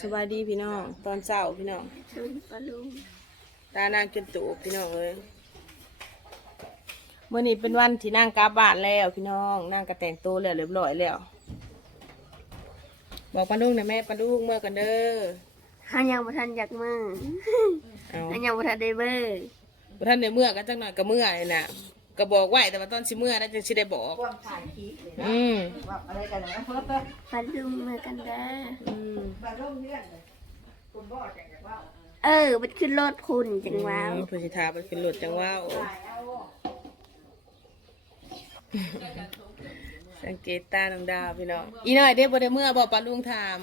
สวัสดีพี่น้อง ตอนเช้าพี่น้องลุงปลาลุงตานางจนตูพี่น้องเลยเมื่อนี้เป็นวันที่นางกลับบ้านแล้วพี่น้องนางก็แต่งตัวแล้วเรียบร้อยแล้ว บอกปลาลูกนะแม่ปลาลูกเมื่อกันเด้อฮันยังบ่ทันอยากมือเอาฮันยังบ่ทันได้เบอร์บ่ท่านในเมื่อกันจังหน่อยก็เมื่อเลยน่ะ ก็บอกไว้แต่ว่าตอนสิเมื่อแล้วจึงสิได้บอก ความถ่ายคลิปเลยอืมว่าอะไรกันนะปลาลุงมือกันเด้ออืมมาร่วมเพื่อนเลยคุณพ่อจังจะว่าเออ มันขึ้นรถคุณจังว้าว เพื่อสิทาไปขึ้นรถจังว่าวถ่ายเอาสังเกตตาน้องดาวพี่น้องอีน้อยเด้บ่ได้เมื่อบอกปลาลุงถาม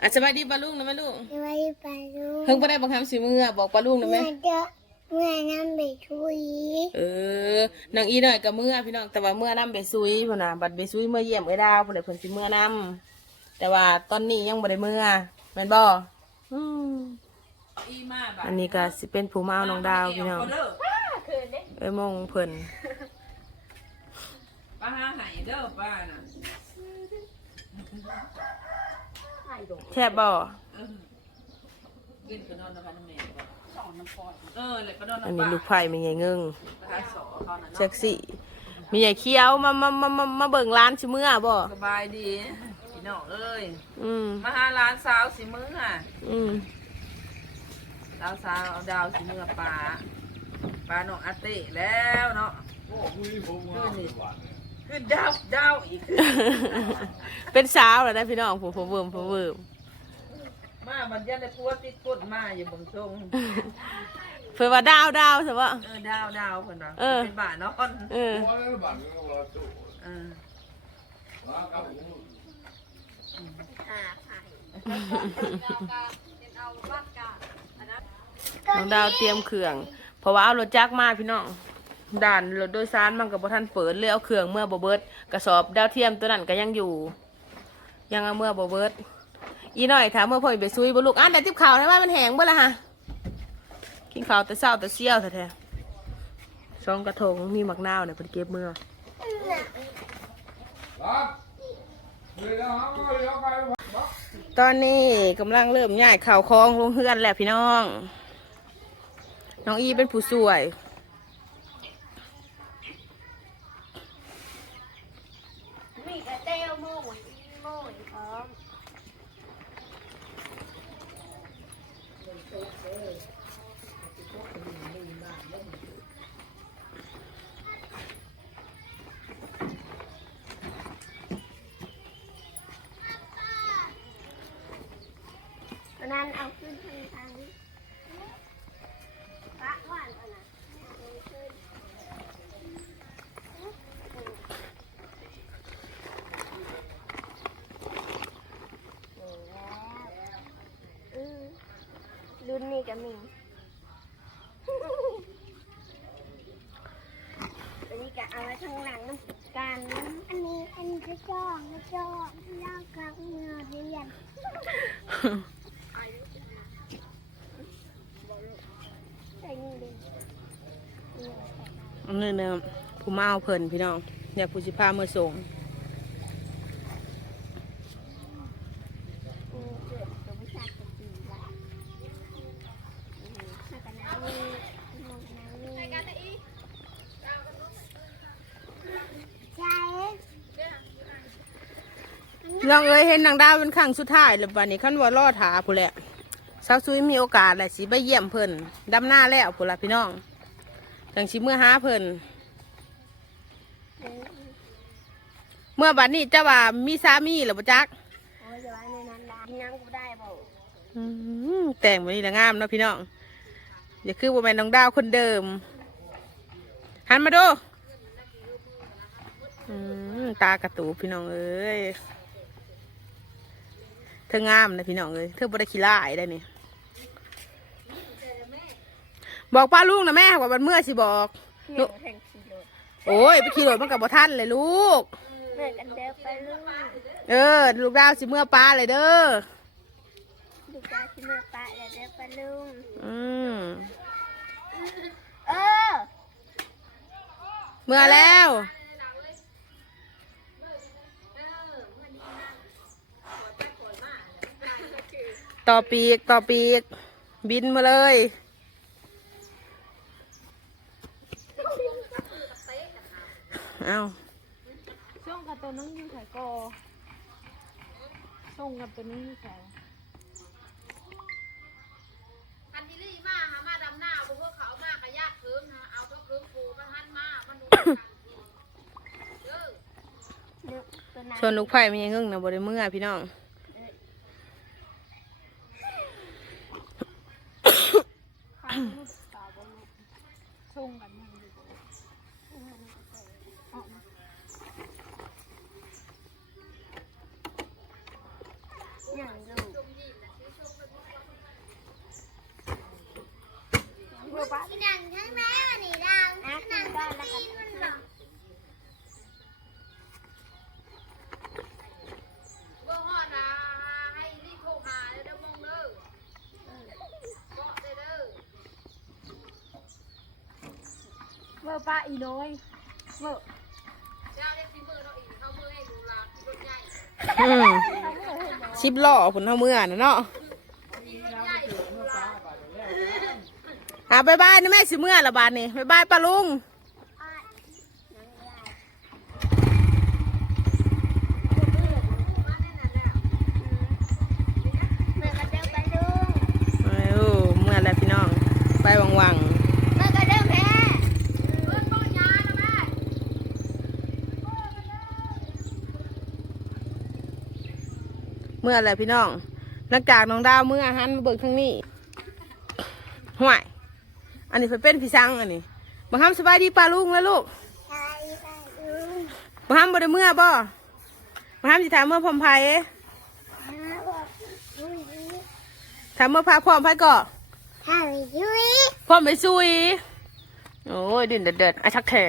อะสบายดีปลาลุงนะแม่ลูกไว้ปลาลุงเพิ่งบ่ได้บังคับสิเมื่อบอกปลาลุงนะแม่เด้อ เมื่อน้ำไปช่วยเออน้องอีหน่อยกับเมื่อพี่น้องแต่ว่าเมื่อนํเบซุยพุ่นน่ะบัดเบซุยเมื่อเยี่ยมไอ้ดาวพุ่นเลยเพิ่นสิเมื่อนํแต่ว่าตอนนี้ยังบ่ได้เมื่อแม่นบ่อืมอันนี้ก็สิเป็นผู้มาเอาน้องดาวพี่น้องเอ้ยมงเพิ่นป้าหาใหายเด้อป้าน่ะแซ่บบ่กินกระนอนนะคะน้ำแม่สอนน้ำปอย เออเลยกระนอนอันน้ำนี้ปลาลูกไผ่มีใหญ่เงิงป้าสอเขาน่ะเซ็เนาะกซี่มีใหญ่เขียวมามามามามาเบิ่งร้านสิเมื่อบ่สบายดีพี่น้องเอ้ยอืมมาหาร้านสาวสิมืออะอืมดาวสาวเอาดาวสิมือปลาปลาน้องอาเต้แล้วเนาะขึ้นนี่ขึ้นดาวดาวอีก เป็นสาวแล้วนะพี่น้องผู้ผู้เบิ่มผู้เบิ่ม มาบันยันได้พัวติดกดมาอยู่เบางทรงเพิ่นว่าดาวดาวใช่ปะ เออดาวดาวเพิ่นว่าเออ เป็นบ้านนอนเออเอออ่าไผ่น้องดาวเตรียมเครื่อง เพราะว่าเอารถจักรมาพี่น้อง ด่านรถโดยสารมันกับบ่ทันเปิดเลยเอาเครื่องเมื่อบ่เบิดกระสอบดาวเทียมตัวนั้นก็ยังอยู่ ยังเอาเมื่อบ่เบิด อีหน่อยถามเมื่อพ่อยไปซุยบ่ลูกอะแต่ติบข่าวให้ว่ามันแห้งบ่ละฮะกินข้าวแต่เช้าแต่เชี่ยวแท้ๆสองกระทงมีหมักนาวเนี่ยเพิ่นเก็บเมื่อตอนนี้กำลังเริ่มย้ายข่าวคลองลงเฮือนแหล้วพี่น้อง น้องอีเป็นผู้สวย มีกระเต้วโม่หวยโม่หวยพร้อมตอ นั้นเอาขึ้นทางทางนี้ปะว่านก่อนนะเอาขึ้นอืมรุ่นนี้ก็มีอันนี้ก็เอาไว้ข้างหลังกันอันนี้อันนี้ก็จ้องก็จ้องลากกลางเมื่อเรียน ใส่นี่เลยอันนี้เนี่ยผู้มาเอาเพิ่นพี่น้องอยากผู้สิพาเมื่อส่งละอืมถ้ากันน้ำนี่มองเอ้ยเห็นนางดาวเป็นครั้งสุดท้ายแล้วบัดนี้คันว่าล่อถาผู้แหละ สาวซุยมีโอกาสแหละสิไปเยี่ยมเพิ่นดำหน้าแล้วผู้นละพี่น้องจังสิเมื่อหาเพิ่นเมื่อบัดนี้เจ้าว่ามีสามีหรือบ่จักโอ้ยอย่าในนั้นละกินน้ำกูได้เปล่าอืมแต่งวันนี้ละงามเนาะพี่น้องอย่าคือว่แม่นน้องดาวคนเดิม หันมาดูอืมตากระตูพี่น้องเอ้ยเธองามนะพี่น้องเอ้ยเธอบ่ได้ขี้ร้ายได้นี่ บอกป้าลุงนะแม่ว่าบันเมื่อสิบอกเที่ยวแทงขี่รถโอ้ยไปขี่รถมันกับบ่ทันเลยลูกเมื่อกันเดินไปลูกเออ ลูกดาวสิเมื่อป้าเลยเด้อ ลูกจ้าที่เมื่อปะแล้วเดินไปลุง อืมเออ เมื่อแล้ว ต่อปีกต่อปีก บินมาเลย เอาส่งกับตัวน้องอยู่ไสกอส่งกับตัวน้องอยู่ไสคันที่ลี่มาหามาดำหน้าเอาพวกเขามากระยากเคิมนะ เอาพวกเคิมปูมันหันมามันดูเด้อเลือกตัวนั้นส่วนลูกไผ่มันยังงึ่งนะบริเมื่อพี่น้องข้างลูกสาวบ่ลูกส่งกันมันอยู่บ่ออกมาอย่างลูก เมื่อปะกินหนังทั้งแม่วันนี้ดาวอะหนังได้ทั้งแล้วปีกันมันหรอบ่ฮอดอะให้รีบโทรหาเด้อมึงเด้อบ่ได้เด้อเมื่อปะอีน้อยเมื่อเจ้าได้สิมือเราอีกเข้ามือให้ดูลาที่รถใหญ่อืมชิบล่อผลเท่าเมื่อนะเนาะ อะบายบายนะแม่สิเมื่อละบาทนี่บายบายป้าลุงเมื่อกระเด้งไปดูเมื่อแล้วพี่น้อง ไปวังวังเมื่อกระเด้งแพ้เบิ่งต้นยานะแม่เมื่อแล้วพี่น้องหลังจากน้องดาวเมื่อหันมาเบิกทางนี้ห่วย อันนี้เพิ่นเป็นพี่สังอันนี้บังคับสบายดีป้าลุงแล้วลูกใช่ใช่ดูบังคับบ่ได้เมื่อบ่บังคับสิถามเมื่อพร้อมไผนะบอกยุ้ยถามเมื่อพาพร้อมไผก่อถ้ายุ้ยพร้อมไปซุยโอ้ยดินเด็ดเด็ดๆอะชักแท่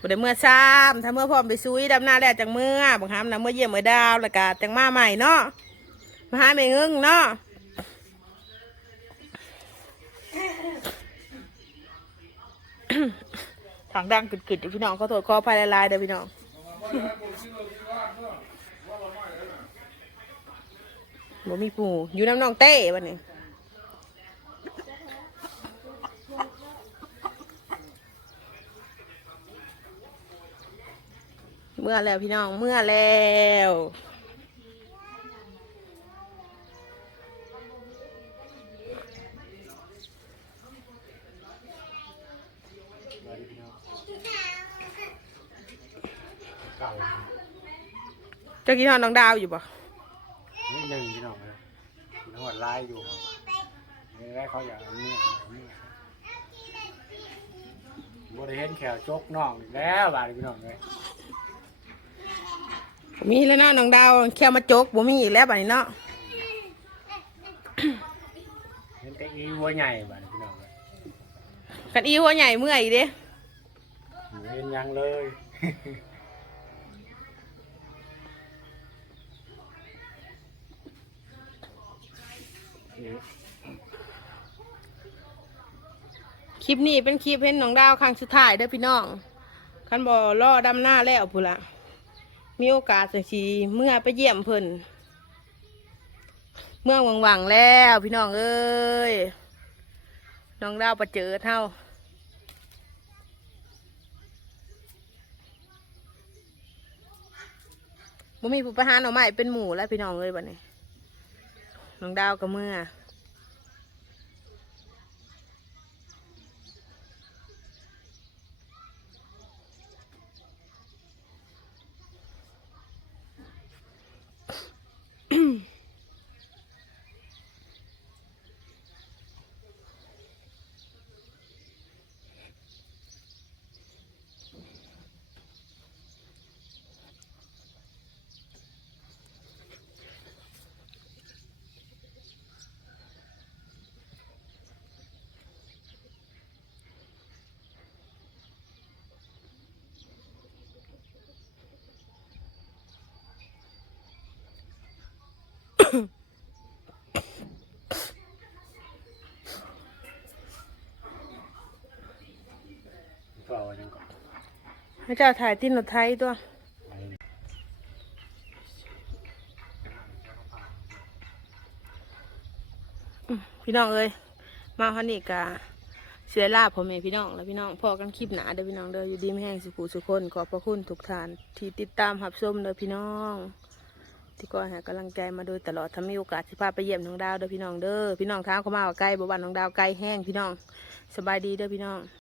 บ่ได้เมื่อซ้ำถ้าเมื่อพร้อมไปซุยดำหน้าแล้วจังเมื่อบังคับนะเมื่อเยี่ยมเมื่อดาวแล้วก็จังมาใหม่เนาะมาหาแม่งึ้งเนาะ ทางดังกึดๆอยู่พี่น้องขอโทษขออภัยหลายๆเด้อพี่น้องบ่มีปูอยู่น้ำน้องเต้บัดนี้เมื่อแล้วพี่น้องเมื่อแล้ว จ้ากินทอดน้องดาวอยู่ปะนิดหนึ่งพี่น้องนะพี่น้องลายอยู่ครับนี่แรเขาอยากเอาเนี่ยเอาเนี่ยบริเห็นแขวจกน้องอีกแล้วบาดนี้พี่น้องเลยมีแล้วเนาะน้องดาวแค่มาจกบ่มีอีกแล้วบัดนี้เนาะเห็นแต่อีวัวใหญ่บาดนี้พี่น้องเลยกันอีหัวใหญ่เมื่อยอีเด้เห็นยังเลย คลิปนี้เป็นคลิปเห็นน้องดาวครั้งสุดท้ายเด้อพี่น้อง คันบ่รอดำหน้าแล้วพุ่ละมีโอกาสจังสิเมื่อไปเยี่ยมเพิ่นเมื่องหวังๆแล้วพี่น้องเอ้ยน้องดาวประเจอเท่าบ่มีผู้ประหารเอาไม้เป็นหมู่แล้วพี่น้องเอ้ยบัดนี้ น้องดาวก็เมื่อ ให้เจ้าถ่ายที่หนวดไทยตัวพี่น้องเอ้ยมาพนนี่กะเสียลาพ่อแม่พี่น้องแล้วพี่น้องพอกันคลิปหนาเด้อพี่น้องเด้ออยู่ดีไม่แห้งสุขุสุขคนขอบพระคุณทุกท่าน ที่ติดตามรับชมเด้อพี่น้อง ที่ก็ให้กำลังใจมาโดยตลอดถ้ามีโอกาสสิพาไปเยี่ยมน้องดาวเด้อพี่น้องเด้อพี่น้องท้าเขามาว่าไกล้บ่บ้านน้องดาวไกลแห้งพี่น้องสบายดีเด้อพี่น้อง